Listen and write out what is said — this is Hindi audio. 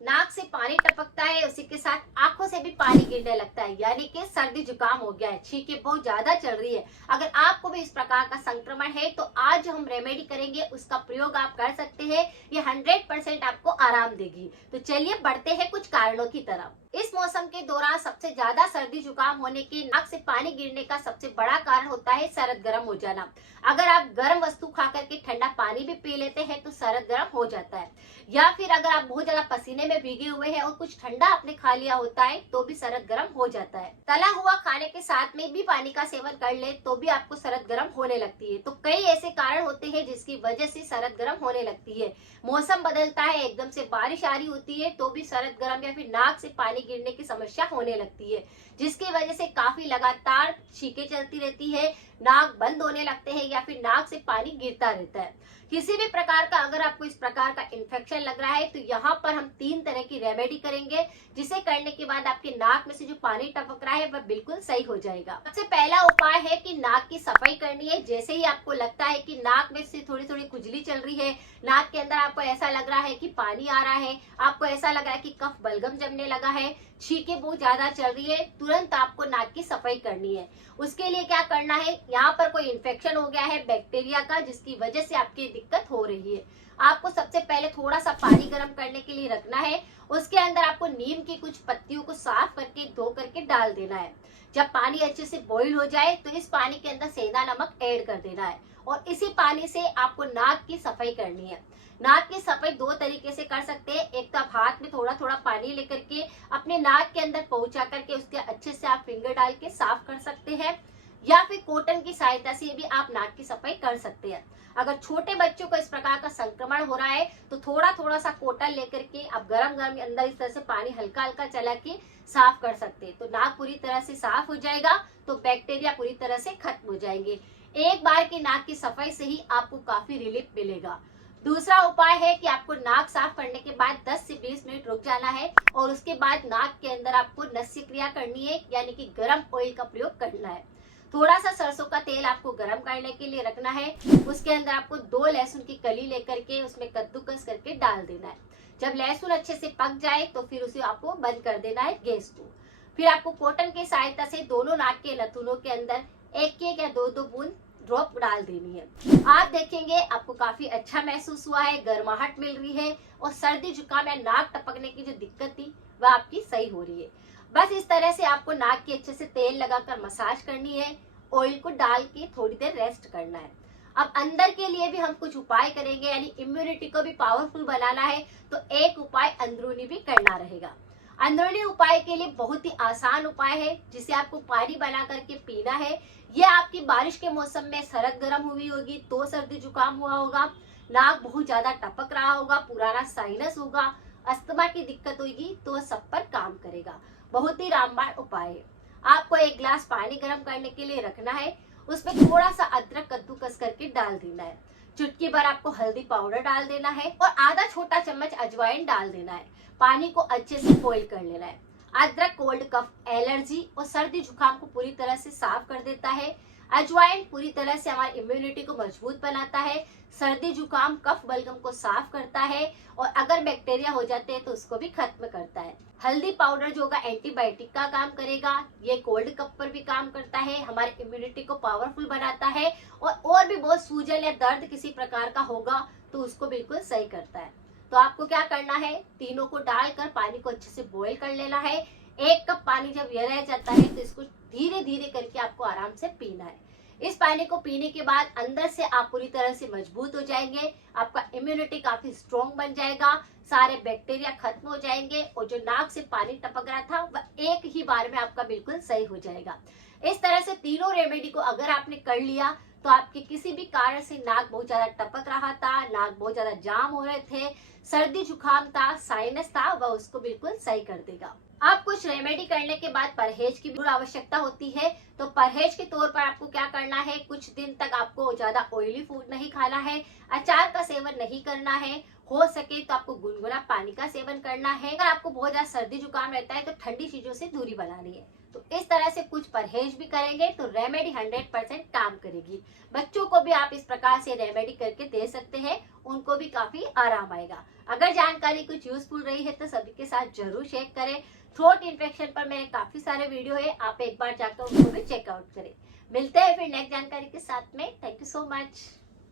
नाक से पानी टपकता है, उसी के साथ आंखों से भी पानी गिरने लगता है, यानी कि सर्दी जुकाम हो गया है, छींकें बहुत ज्यादा चल रही है। अगर आपको भी इस प्रकार का संक्रमण है तो आज जो हम रेमेडी करेंगे उसका प्रयोग आप कर सकते हैं। ये 100% आपको आराम देगी। तो चलिए बढ़ते हैं कुछ कारणों की तरफ। इस मौसम के दौरान सबसे ज्यादा सर्दी जुकाम होने की, नाक से पानी गिरने का सबसे बड़ा कारण होता है सरद गर्म हो जाना। अगर आप गर्म वस्तु खा करके ठंडा पानी भी पी लेते हैं तो सरद गर्म हो जाता है, या फिर अगर आप बहुत ज्यादा पसीने में भीगे हुए हैं और कुछ ठंडा आपने खा लिया होता है तो भी सरद गर्म हो जाता है। तला हुआ खाने के साथ में भी पानी का सेवन कर ले तो भी आपको सरद गर्म होने लगती है। तो कई ऐसे कारण होते हैं जिसकी वजह से सरद गर्म होने लगती है। मौसम बदलता है, एकदम से बारिश आ रही होती है तो भी सरद गर्म या फिर नाक से पानी गिरने की समस्या होने लगती है, जिसकी वजह से काफी लगातार छींकें चलती रहती है, नाक बंद होने लगते हैं या फिर नाक से पानी गिरता रहता है। किसी भी प्रकार का अगर आपको इस प्रकार का इन्फेक्शन लग रहा है तो यहाँ पर हम 3 तरह की रेमेडी करेंगे, जिसे करने के बाद आपके नाक में से जो पानी टपक रहा है वह बिल्कुल सही हो जाएगा। सबसे पहला उपाय है कि नाक की सफाई करनी है। जैसे ही आपको लगता है कि नाक में से थोड़ी थोड़ी खुजली चल रही है, नाक के अंदर आपको ऐसा लग रहा है कि पानी आ रहा है, आपको ऐसा लग रहा है कि कफ बलगम जमने लगा है, छींकें बहुत ज्यादा चल रही है, तुरंत आपको नाक की सफाई करनी है। उसके लिए क्या करना है, यहाँ पर कोई इन्फेक्शन हो गया है बैक्टीरिया का, जिसकी वजह से आपकी दिक्कत हो रही है। आपको सबसे पहले थोड़ा सा पानी गर्म करने के लिए रखना है। उसके अंदर आपको नीम की कुछ पत्तियों को साफ करके धो करके डाल देना है। जब पानी अच्छे से बॉईल हो जाए तो इस पानी के अंदर सेंधा नमक ऐड कर देना है और इसी पानी से आपको नाक की सफाई करनी है। नाक की सफाई 2 तरीके से कर सकते हैं। एक तो आप हाथ में थोड़ा थोड़ा पानी लेकर के अपने नाक के अंदर पहुंचा करके उसके अच्छे से आप फिंगर डाल के साफ कर सकते हैं, या फिर कॉटन की सहायता से भी आप नाक की सफाई कर सकते हैं। अगर छोटे बच्चों को इस प्रकार का संक्रमण हो रहा है तो थोड़ा थोड़ा सा कॉटन लेकर के आप गरम गरम अंदर इस तरह से पानी हल्का हल्का चला के साफ कर सकते हैं, तो नाक पूरी तरह से साफ हो जाएगा, तो बैक्टीरिया पूरी तरह से खत्म हो जाएंगे। एक बार की नाक की सफाई से ही आपको काफी रिलीफ मिलेगा। दूसरा उपाय है कि आपको नाक साफ करने के बाद 10 से 20 मिनट रुक जाना है और उसके बाद नाक के अंदर आपको नस्य क्रिया करनी है, यानी कि गर्म ऑयल का प्रयोग करना है। थोड़ा सा सरसों का तेल आपको गर्म करने के लिए रखना है। उसके अंदर आपको 2 लहसुन की कली लेकर के उसमें कद्दूकस करके डाल देना है। जब लहसुन अच्छे से पक जाए तो फिर उसे आपको बंद कर देना है गैस को। फिर आपको कॉटन की सहायता से दोनों नाक के नथुनों के अंदर एक एक या 2-2 बूंद ड्रॉप डाल देनी है। आप देखेंगे आपको काफी अच्छा महसूस हुआ है, गर्माहट मिल रही है और सर्दी जुकाम या नाक टपकने की जो दिक्कत थी वह आपकी सही हो रही है। बस इस तरह से आपको नाक की अच्छे से तेल लगाकर मसाज करनी है, ऑयल को डाल के थोड़ी देर रेस्ट करना है। अब अंदर के लिए भी हम कुछ उपाय करेंगे, यानी इम्यूनिटी को भी पावरफुल बनाना है, तो एक उपाय अंदरूनी भी करना रहेगा। अंदरूनी उपाय के लिए बहुत ही आसान उपाय है, जिसे आपको पानी बना करके पीना है। यह आपकी बारिश के मौसम में सरद गर्म हुई होगी तो सर्दी जुकाम हुआ होगा, नाक बहुत ज्यादा टपक रहा होगा, पुराना साइनस होगा, अस्थमा की दिक्कत होगी, तो सब पर काम करेगा। बहुत ही रामबाण उपाय है। आपको एक गिलास पानी गर्म करने के लिए रखना है, उसमें थोड़ा सा अदरक कद्दूकस करके डाल देना है, चुटकी भर आपको हल्दी पाउडर डाल देना है और आधा छोटा चम्मच अजवाइन डाल देना है। पानी को अच्छे से बॉईल कर लेना है। अदरक कोल्ड कफ, एलर्जी और सर्दी जुकाम को पूरी तरह से साफ कर देता है। अजवाइन पूरी तरह से हमारी इम्यूनिटी को मजबूत बनाता है, सर्दी जुकाम कफ बलगम को साफ करता है और अगर बैक्टीरिया हो जाते हैं तो उसको भी खत्म करता है। हल्दी पाउडर जो होगा एंटीबायोटिक का काम करेगा, ये कोल्ड कफ पर भी काम करता है, हमारी इम्यूनिटी को पावरफुल बनाता है और भी बहुत सूजन या दर्द किसी प्रकार का होगा तो उसको बिल्कुल सही करता है। तो आपको क्या करना है, तीनों को डालकर पानी को अच्छे से बॉईल कर लेना है। 1 कप पानी जब ये रह जाता है तो इसको धीरे धीरे करके आपको आराम से पीना है। इस पानी को पीने के बाद अंदर से आप पूरी तरह से मजबूत हो जाएंगे, आपका इम्यूनिटी काफी स्ट्रॉन्ग बन जाएगा, सारे बैक्टीरिया खत्म हो जाएंगे और जो नाक से पानी टपक रहा था वह एक ही बार में आपका बिल्कुल सही हो जाएगा। इस तरह से तीनों रेमेडी को अगर आपने कर लिया तो आपके किसी भी कारण से नाक बहुत ज्यादा टपक रहा था, नाक बहुत ज्यादा जाम हो रहे थे, सर्दी जुकाम था, साइनस था, वह उसको बिल्कुल सही कर देगा। अब कुछ रेमेडी करने के बाद परहेज की भी आवश्यकता होती है, तो परहेज के तौर पर आपको क्या करना है, कुछ दिन तक आपको ज्यादा ऑयली फूड नहीं खाना है, अचार का सेवन नहीं करना है, हो सके तो आपको गुनगुना पानी का सेवन करना है। अगर आपको बहुत ज्यादा सर्दी जुकाम रहता है तो ठंडी चीजों से दूरी बनानी है। तो इस तरह से कुछ परहेज भी करेंगे तो रेमेडी 100% काम करेगी। बच्चों को भी आप इस प्रकार से रेमेडी करके दे सकते हैं, उनको भी काफी आराम आएगा। अगर जानकारी कुछ यूजफुल रही है तो सभी के साथ जरूर शेयर करें। थ्रोट इन्फेक्शन पर मेरे काफी सारे वीडियो है, आप एक बार जाकर उनको भी चेकआउट करें। मिलते हैं फिर नेक्स्ट जानकारी के साथ में। Thank you so much.